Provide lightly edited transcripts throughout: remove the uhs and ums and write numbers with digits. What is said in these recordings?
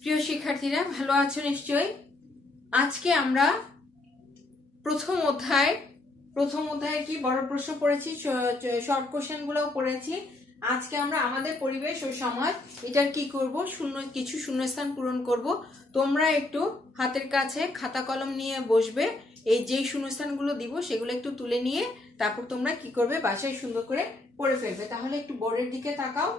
প্রিয় শিক্ষার্থীরা ভালো আছো নিশ্চয়ই। আজকে আমরা প্রথম অধ্যায় কি বড় প্রশ্ন পড়েছি, শর্ট কোশ্চেন গুলোও পড়েছি। আজকে আমরা আমাদের পরিবেশ ও সমাজ এটার কি করব, কিছু শূন্যস্থান পূরণ করব। তোমরা একটু হাতের কাছে খাতা কলম নিয়ে বসবে, এই যেই শূন্যস্থানগুলো দিব সেগুলো একটু তুলে নিয়ে তারপর তোমরা কি করবে, বাসায় সুন্দর করে পড়ে ফেলবে। তাহলে একটু বোর্ডের দিকে তাকাও।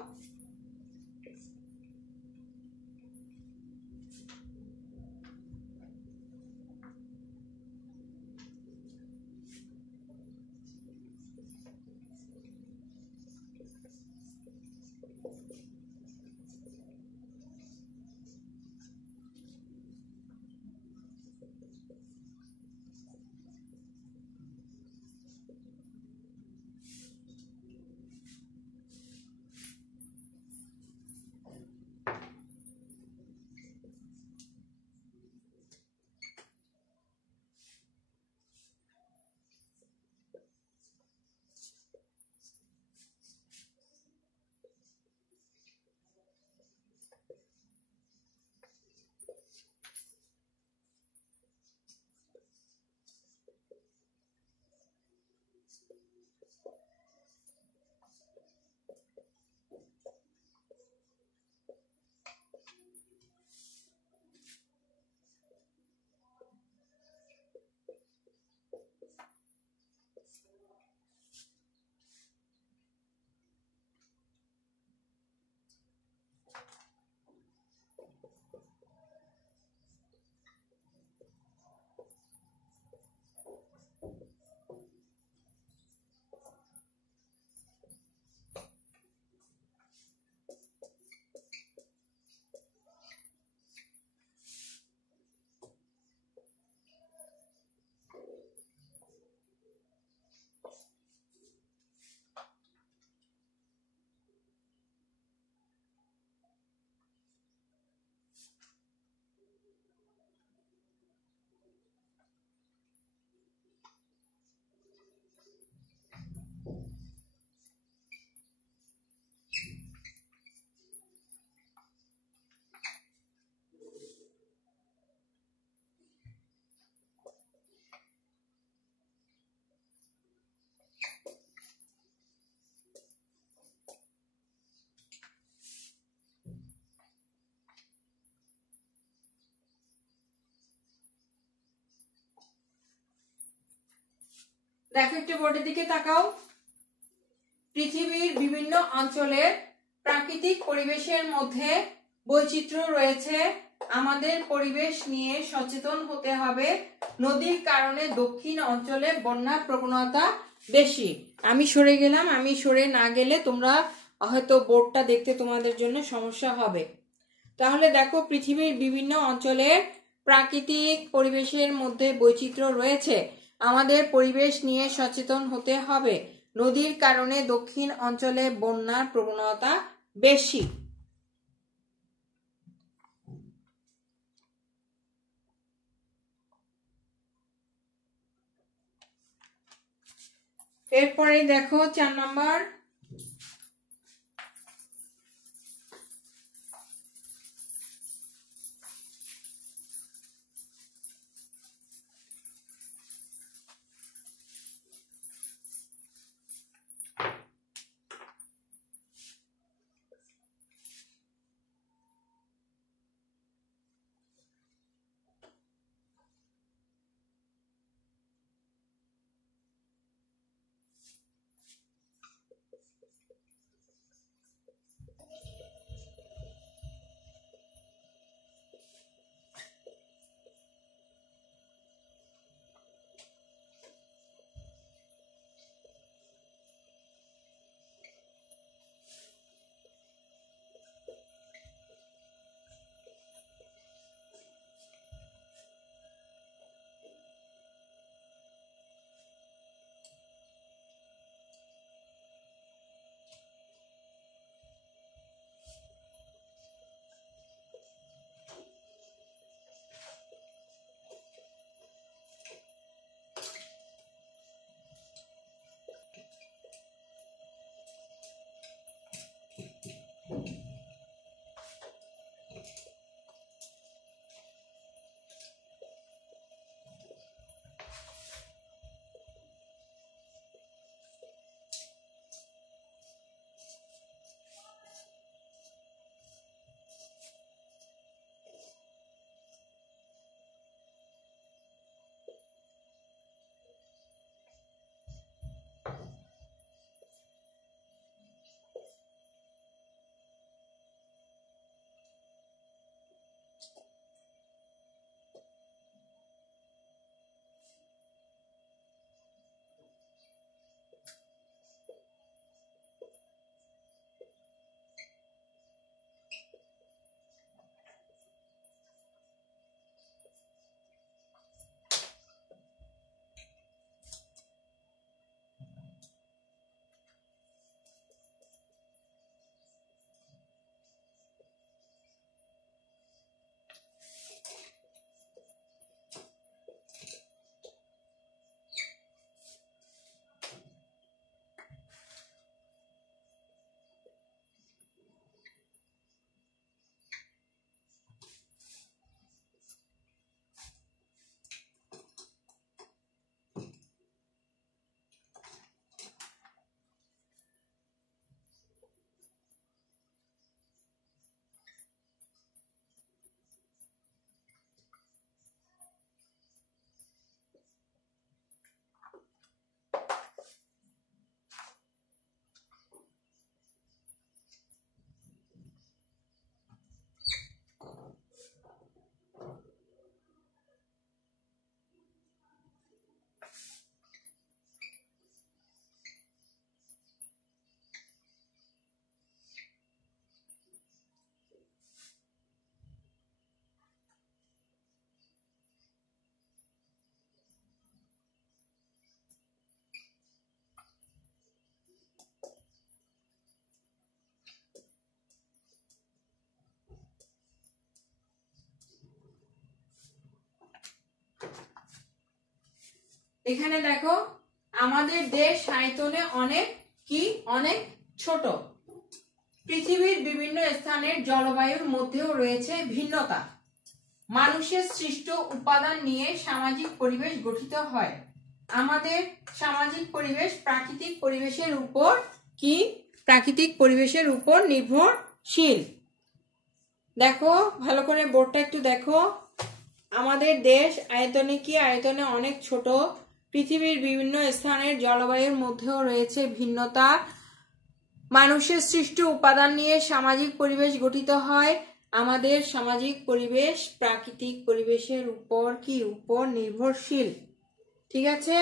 দেখো একটু বোর্ডের দিকে তাকাও। পৃথিবীর বিভিন্ন অঞ্চলের প্রাকৃতিক পরিবেশের মধ্যে বৈচিত্র্য রয়েছে। আমাদের পরিবেশ নিয়ে সচেতন হতে হবে। নদীর কারণে দক্ষিণ অঞ্চলে বন্যার প্রবণতা বেশি। আমি সরে গেলাম, আমি সরে না গেলে তোমরা হয়তো বোর্ডটা দেখতে তোমাদের জন্য সমস্যা হবে। তাহলে দেখো, পৃথিবীর বিভিন্ন অঞ্চলের প্রাকৃতিক পরিবেশের মধ্যে বৈচিত্র্য রয়েছে। আমাদের পরিবেশ নিয়ে সচেতন হতে হবে। নদীর কারণে দক্ষিণ অঞ্চলে বন্যার প্রবণতা বেশি। এরপরে দেখো 4 নম্বর। এখানে দেখো আমাদের দেশ আয়তনে অনেক ছোট। পৃথিবীর বিভিন্ন স্থানের জলবায়ুর মধ্যেও রয়েছে ভিন্নতা। মানুষের সৃষ্ট উপাদান নিয়ে সামাজিক পরিবেশ গঠিত হয়। আমাদের সামাজিক পরিবেশ প্রাকৃতিক পরিবেশের উপর নির্ভরশীল। দেখো ভালো করে বোর্ডটা একটু দেখো। আমাদের দেশ আয়তনে অনেক ছোট। পৃথিবীর বিভিন্ন স্থানের জলবায়ুর মধ্যেও রয়েছে ভিন্নতা। মানুষের সৃষ্ট উপাদান নিয়ে সামাজিক পরিবেশ গঠিত হয়। আমাদের সামাজিক পরিবেশ প্রাকৃতিক পরিবেশের উপর নির্ভরশীল। ঠিক আছে,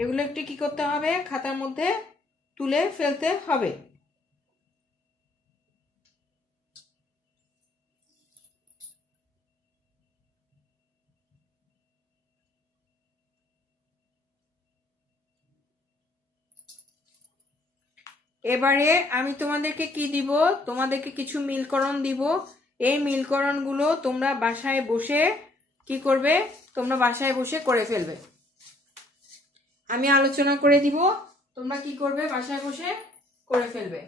এগুলো একটু কি করতে হবে, খাতার মধ্যে তুলে ফেলতে হবে। এবারে আমি তোমাদেরকে কি দিব, তোমাদেরকে কিছু মিলকরণ দিব। এই মিলকরণগুলো তোমরা বাসায় বসে কি করবে, তোমরা বাসায় বসে করে ফেলবে। আমি আলোচনা করে দিব, তোমরা কি করবে, বাসায় বসে করে ফেলবে।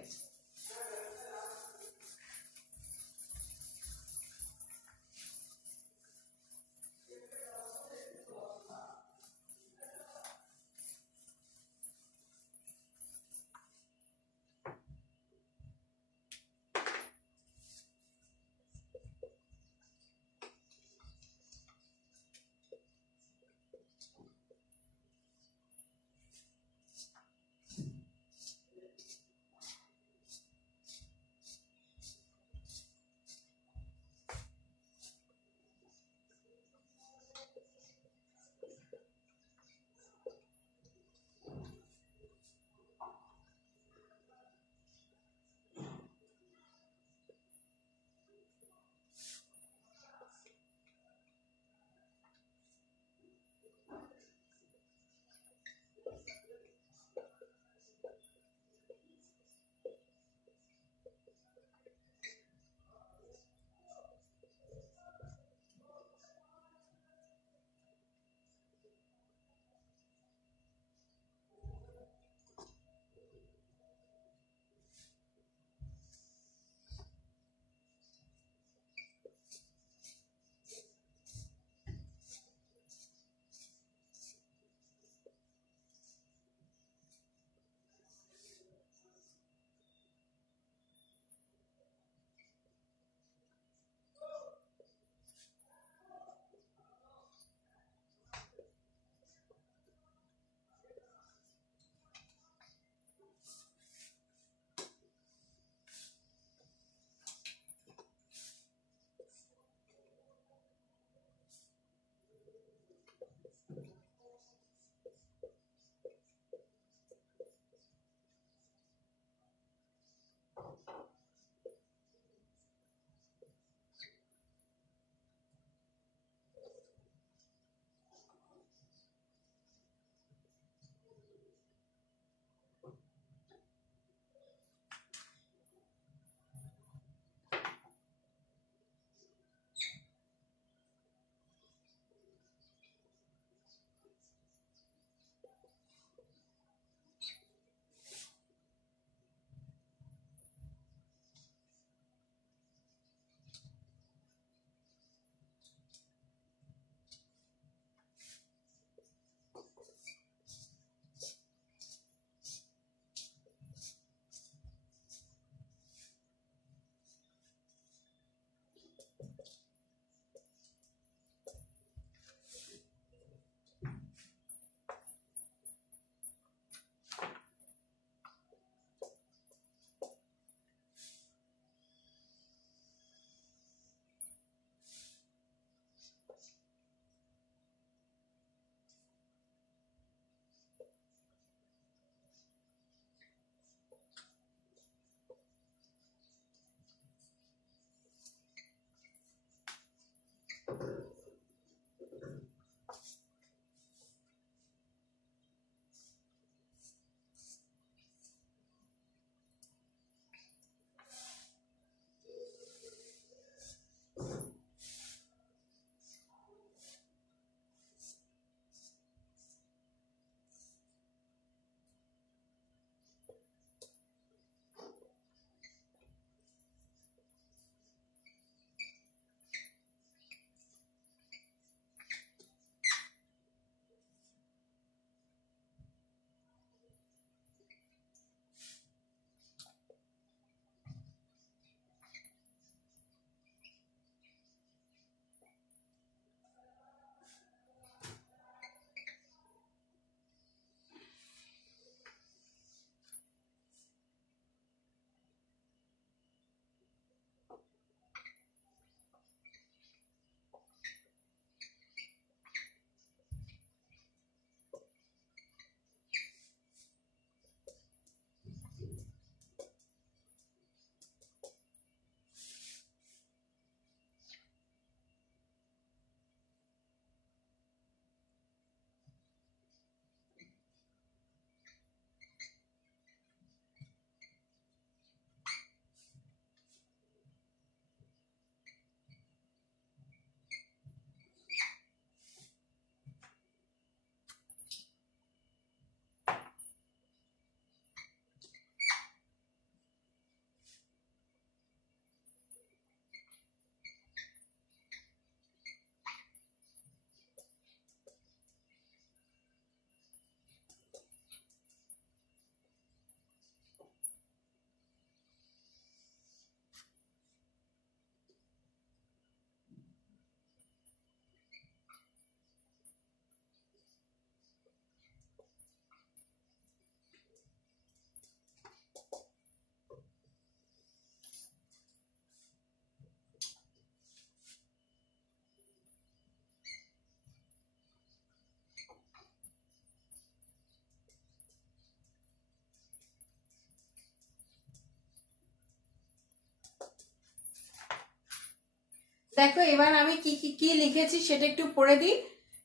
দেখো এবার আমি কি কি কি লিখেছি সেটা একটু পড়ে দিই,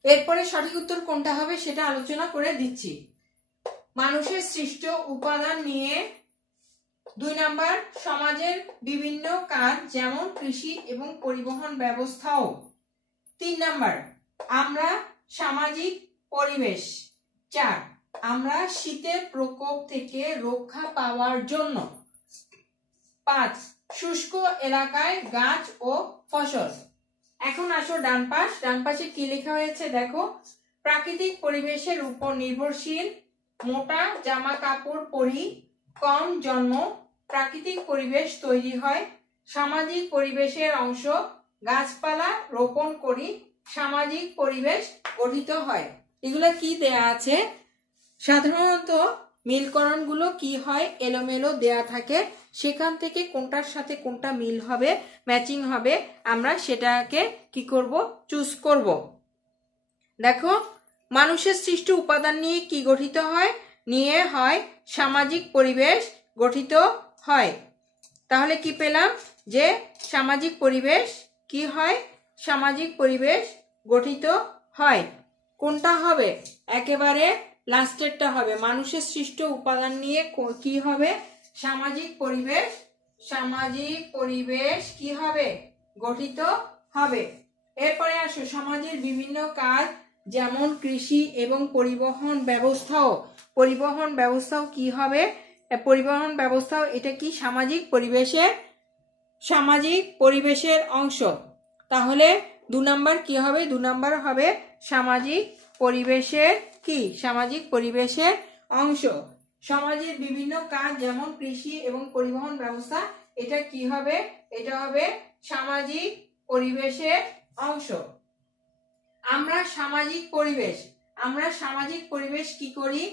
এরপরে সঠিক উত্তর কোনটা হবে সেটা আলোচনা করে দিচ্ছি। মানুষের সৃষ্ট উপাদান নিয়ে 2 নাম্বার, সমাজের বিভিন্ন কাজ যেমন কৃষি এবং পরিবহন ব্যবস্থাও। 3 নাম্বার, আমরা সামাজিক পরিবেশ। 4, আমরা শীতের প্রকোপ থেকে রক্ষা পাওয়ার জন্য। 5, শুষ্ক এলাকায় গাছ ও ফসল। এখন আসো ডান পাশ, ডান পাশে কি লেখা হয়েছে দেখো, প্রাকৃতিক পরিবেশের উপর নির্ভরশীল, মোটা জামা কাপড় পরি, কম জন্ম, প্রাকৃতিক পরিবেশ তৈরি হয়, সামাজিক পরিবেশের অংশ, গাছপালা রোপণ করি, সামাজিক পরিবেশ গঠিত হয়। এগুলো কি দেয়া আছে? সাধারণত মিলকরণগুলো কি হয়, এলোমেলো দেয়া থাকে, সেখান থেকে কোনটার সাথে কোনটা মিল হবে, ম্যাচিং হবে, আমরা সেটাকে কি করব, চুজ করব। দেখো, মানুষের সৃষ্ট উপাদান নিয়ে কি গঠিত হয়, নিয়ে হয় সামাজিক পরিবেশ গঠিত হয়। তাহলে কি পেলাম, যে সামাজিক পরিবেশ কি হয়, সামাজিক পরিবেশ গঠিত হয়। কোনটা হবে, একেবারে লাস্টেরটা হবে, মানুষের সৃষ্ট উপাদান নিয়ে কি হবে, সামাজিক পরিবেশ, সামাজিক পরিবেশ কি হবে, গঠিত হবে। এরপরে আসো, সমাজের বিভিন্ন কাজ যেমন কৃষি এবং পরিবহন ব্যবস্থাও। পরিবহন ব্যবস্থাও কি হবে, পরিবহন ব্যবস্থাও এটা কি সামাজিক পরিবেশের অংশ। তাহলে 2 নাম্বার কি হবে, 2 নাম্বার হবে সামাজিক পরিবেশের কি, সামাজিক পরিবেশের অংশ। সমাজের বিভিন্ন কাজ যেমন কৃষি এবং পরিবহন ব্যবস্থা, এটা কি হবে, এটা হবে সামাজিক পরিবেশের অংশ। আমরা সামাজিক পরিবেশ কি করি,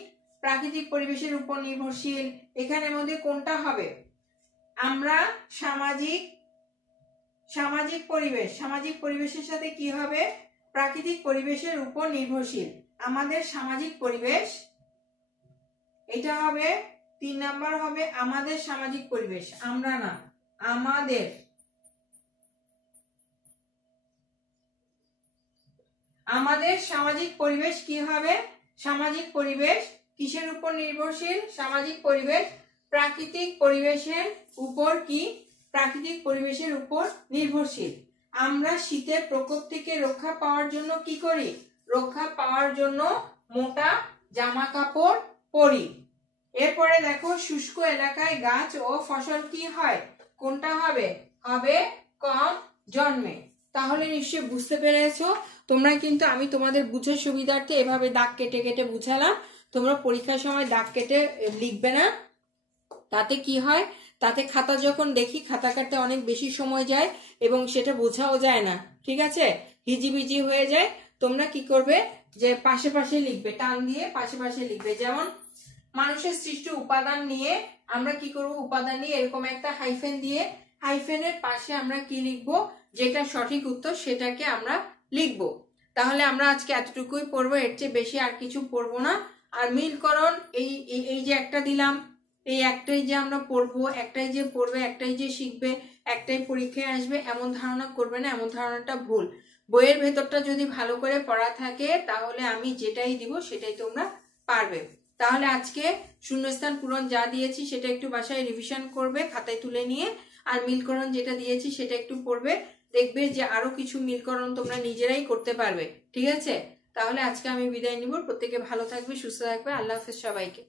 প্রাকৃতিক পরিবেশের উপর নির্ভরশীল, এখানের মধ্যে কোনটা হবে, আমরা সামাজিক পরিবেশের সাথে কি হবে, প্রাকৃতিক পরিবেশের উপর নির্ভরশীল। আমাদের সামাজিক পরিবেশ, এটা হবে 3 নাম্বার হবে আমাদের সামাজিক পরিবেশ, আমরা না, আমাদের সামাজিক পরিবেশ কি হবে, সামাজিক পরিবেশ কিসের উপর নির্ভরশীল, সামাজিক পরিবেশ প্রাকৃতিক পরিবেশের উপর কি, প্রাকৃতিক পরিবেশের উপর নির্ভরশীল। আমরা শীতের প্রকোপ থেকে রক্ষা পাওয়ার জন্য কি করি, রক্ষা পাওয়ার জন্য মোটা জামা কাপড় পরি। এরপরে দেখো, শুষ্ক এলাকায় গাছ ও ফসল কি হয়, কোনটা হবে, হবে কম জন্মে। তাহলে নিশ্চয়ই বুঝতে পেরেছো তোমরা, কিন্তু আমি তোমাদের বুঝার সুবিধার্থে এভাবে দাগ কেটে কেটে বুঝালাম। তোমরা পরীক্ষার সময় দাগ কেটে লিখবে না, তাতে কি হয়, তাতে খাতা যখন দেখি, খাতা কাটতে অনেক বেশি সময় যায় এবং সেটা বোঝাও যায় না, ঠিক আছে, হিজিবিজি হয়ে যায়। তোমরা কি করবে, যে পাশে পাশে লিখবে, টান দিয়ে পাশে পাশে লিখবে। যেমন মানুষের সৃষ্ট উপাদান নিয়ে আমরা কি করব, উপাদান নিয়ে এরকম একটা হাইফেন দিয়ে, হাইফেনের পাশে আমরা কি লিখবো, যেটা সঠিক উত্তর সেটাকে আমরা লিখবো। তাহলে আমরা আজকে এতটুকুই পড়বো, এর চেয়ে বেশি আর কিছু পড়বো না। আর মিলকরণ এই যে একটা দিলাম, এই একটাই যে আমরা পড়বো, একটাই যে পড়বে, একটাই যে শিখবে, একটাই পরীক্ষায় আসবে, এমন ধারণা করবে না, এমন ধারণাটা ভুল। বইয়ের ভেতরটা যদি ভালো করে পড়া থাকে তাহলে আমি যেটাই দিব সেটাই তোমরা পারবে। তাহলে আজকে শূন্যস্থান পূরণ যা দিয়েছি সেটা একটু বাসায় রিভিশন করবে খাতায় তুলে নিয়ে, আর মিলকরণ যেটা দিয়েছি সেটা একটু পড়বে, দেখবে যে আরো কিছু মিলকরণ তোমরা নিজেরাই করতে পারবে, ঠিক আছে। তাহলে আজকে আমি বিদায় নিব, প্রত্যেকে ভালো থাকবে, সুস্থ থাকবে, আল্লাহ হাফেজ সবাইকে।